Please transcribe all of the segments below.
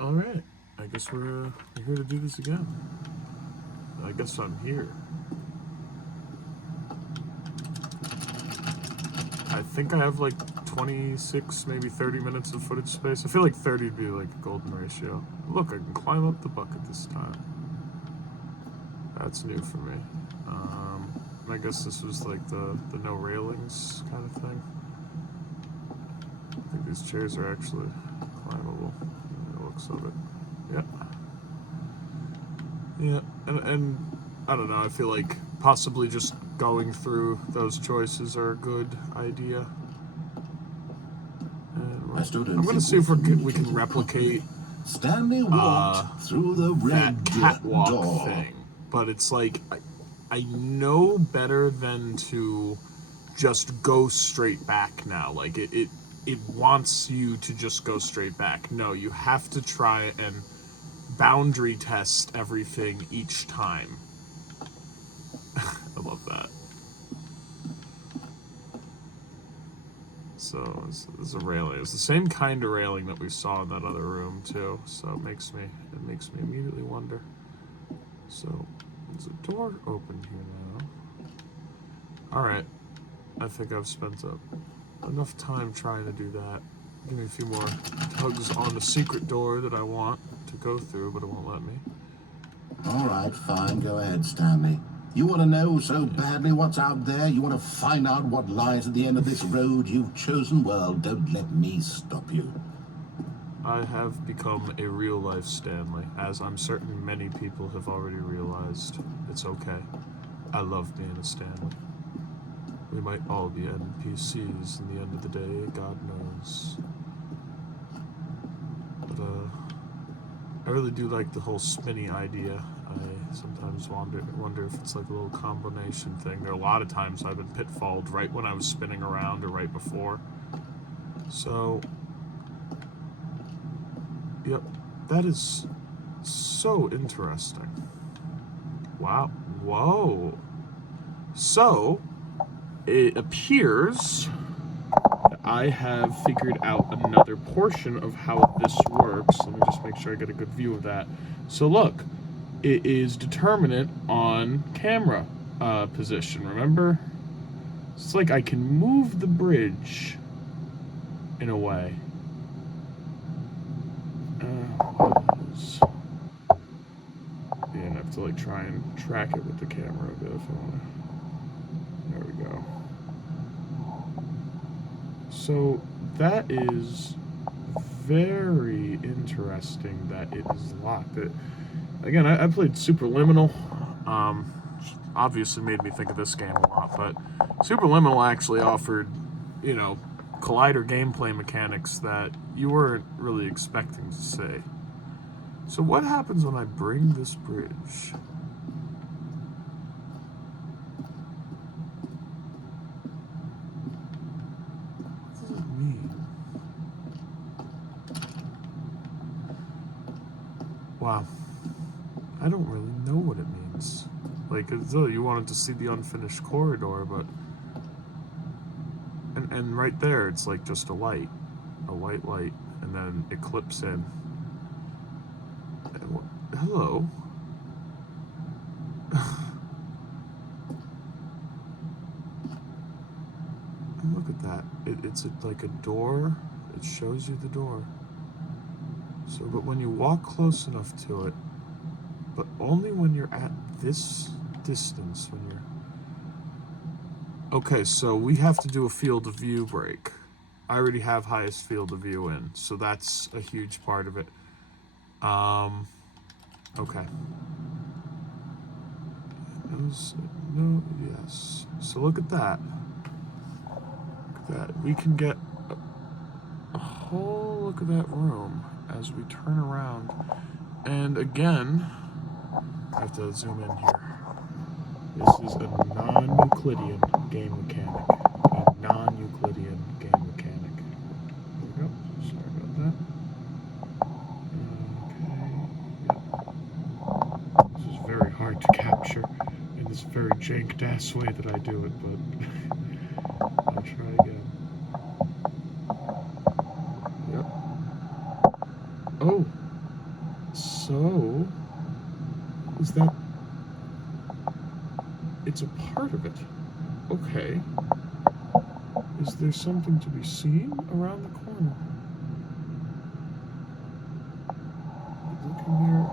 Alright, I guess we're here to do this again. I guess I'm here. I think I have like 26, maybe 30 minutes of footage space. I feel like 30 would be like a golden ratio. Look, I can climb up the bucket this time. That's new for me. I guess this was like the no railings kind of thing. I think these chairs are actually climbable. The looks of it. Yeah. Yeah, and I don't know, I feel like possibly just going through those choices are a good idea. And I'm going to see if we can replicate Stanley walked through the red that catwalk door. thing. But it's like, I know better than to just go straight back now. Like, it wants you to just go straight back. No, you have to try and boundary test everything each time. I love that. So this is a railing. It's the same kind of railing that we saw in that other room too. So it makes me immediately wonder. So there's a door open here now. All right, I think I've spent enough time trying to do that. Give me a few more tugs on the secret door that I want to go through, but it won't let me. All right, fine. Go ahead, Stanley. You want to know so badly what's out there? You want to find out what lies at the end of this road you've chosen? Well, don't let me stop you. I have become a real-life Stanley, as I'm certain many people have already realized. It's okay. I love being a Stanley. We might all be NPCs in the end of the day, God knows. But, I really do like the whole spinny idea. I sometimes wonder if it's like a little combination thing. There are a lot of times I've been pitfalled right when I was spinning around or right before. So, yep, that is so interesting. Wow. Whoa. So, it appears I have figured out another portion of how this works. Let me just make sure I get a good view of that. So look, it is determinate on camera position, remember? It's like I can move the bridge in a way. Yeah, I have to like try and track it with the camera a bit if I want to. There we go. So that is very interesting that it is locked. Again, I played Superliminal. Obviously made me think of this game a lot, but Superliminal actually offered, collider gameplay mechanics that you weren't really expecting to see. So what happens when I bring this bridge? What does it mean? Wow. I don't really know what it means. Like, as though you wanted to see the unfinished corridor, but... And right there, it's like just a light. A white light. And then it clips in. Hello? And look at that. It's like a door. It shows you the door. So, but when you walk close enough to it, but only when you're at this distance, when you're... Okay, so we have to do a field of view break. I already have highest field of view in, so that's a huge part of it. Okay. No, yes. So look at that. Look at that. We can get a whole look at that room as we turn around. And again, I have to zoom in here. This is a non-Euclidean game mechanic. A non-Euclidean game mechanic. There we go. Sorry about that. Okay. Yep. This is very hard to capture in this very janked-ass way that I do it, but I'll try again. Yep. Oh! so is that it's a part of it. Okay. Is there something to be seen around the corner? Looking there.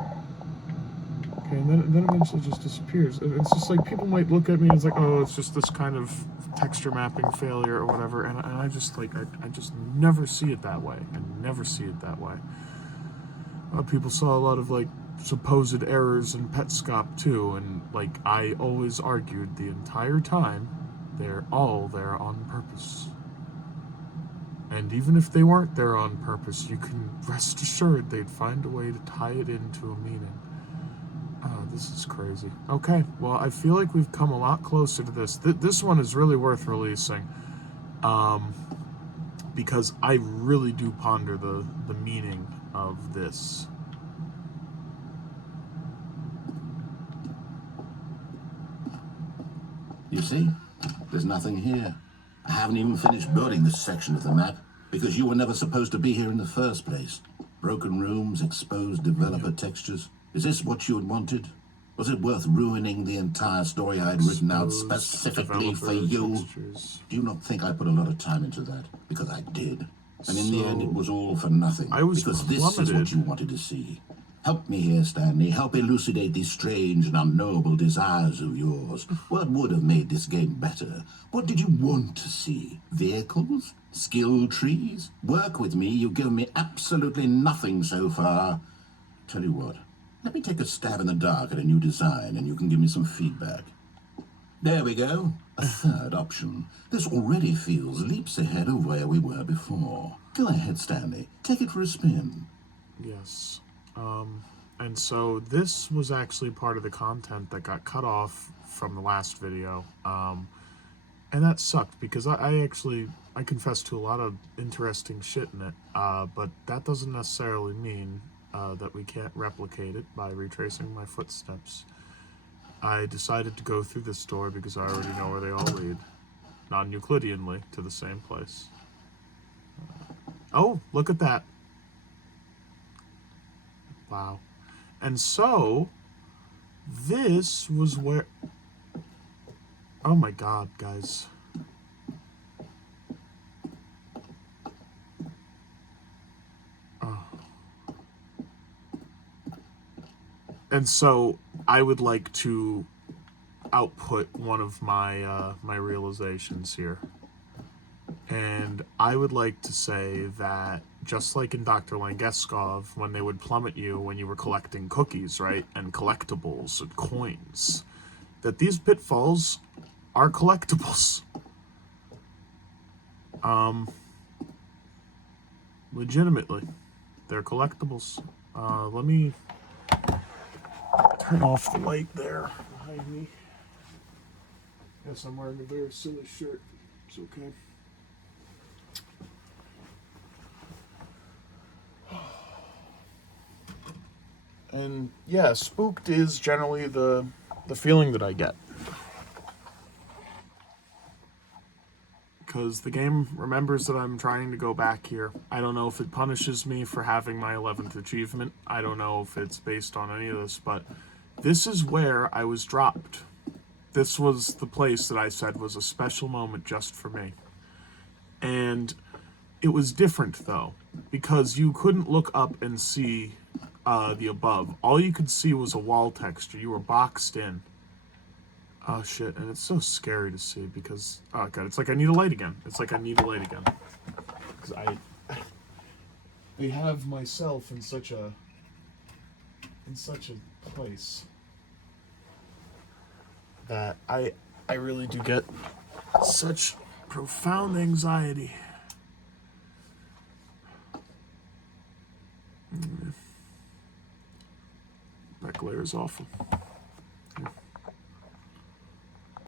Okay, and then eventually just disappears. It's just like people might look at me and it's like, oh, it's just this kind of texture mapping failure or whatever, and I just like I just never see it that way. I never see it that way. People saw a lot of like supposed errors in Petscop too, and like I always argued the entire time, they're all there on purpose. And even if they weren't there on purpose, you can rest assured they'd find a way to tie it into a meaning. This is crazy. Okay, well, I feel like we've come a lot closer to this. This one is really worth releasing, because I really do ponder the meaning of this. You see? There's nothing here. I haven't even finished building this section of the map, because you were never supposed to be here in the first place. Broken rooms, exposed developer textures. Is this what you had wanted? Was it worth ruining the entire story I had written out specifically for you? Textures. Do you not think I put a lot of time into that? Because I did. And in the end, it was all for nothing. Because this is what you wanted to see. Help me here, Stanley. Help elucidate these strange and unknowable desires of yours. What would have made this game better? What did you want to see? Vehicles? Skill trees? Work with me. You've given me absolutely nothing so far. Tell you what. Let me take a stab in the dark at a new design, and you can give me some feedback. There we go. A third option. This already feels leaps ahead of where we were before. Go ahead, Stanley. Take it for a spin. Yes. And so this was actually part of the content that got cut off from the last video. And that sucked because I confessed to a lot of interesting shit in it. But that doesn't necessarily mean that we can't replicate it by retracing my footsteps. I decided to go through this door because I already know where they all lead, non-Euclideanly, to the same place. Oh, look at that. Wow. And so, this was where... Oh my god, guys. And so I would like to output one of my my realizations here. And I would like to say that just like in Dr. Langeskov, when they would plummet you when you were collecting cookies, right, and collectibles and coins, that these pitfalls are collectibles. Legitimately, they're collectibles. Let me turn off the light there behind me. Guess I'm wearing a very silly shirt. It's okay. And yeah, spooked is generally the feeling that I get. Because the game remembers that I'm trying to go back here. I don't know if it punishes me for having my 11th achievement. I don't know if it's based on any of this, but this is where I was dropped. This was the place that I said was a special moment just for me. And it was different, though, because you couldn't look up and see the above. All you could see was a wall texture. You were boxed in. Oh, shit, and it's so scary to see because... Oh, God, it's like I need a light again. It's like I need a light again. Because I have myself in such a place that I really do get such profound anxiety. That glare is awful.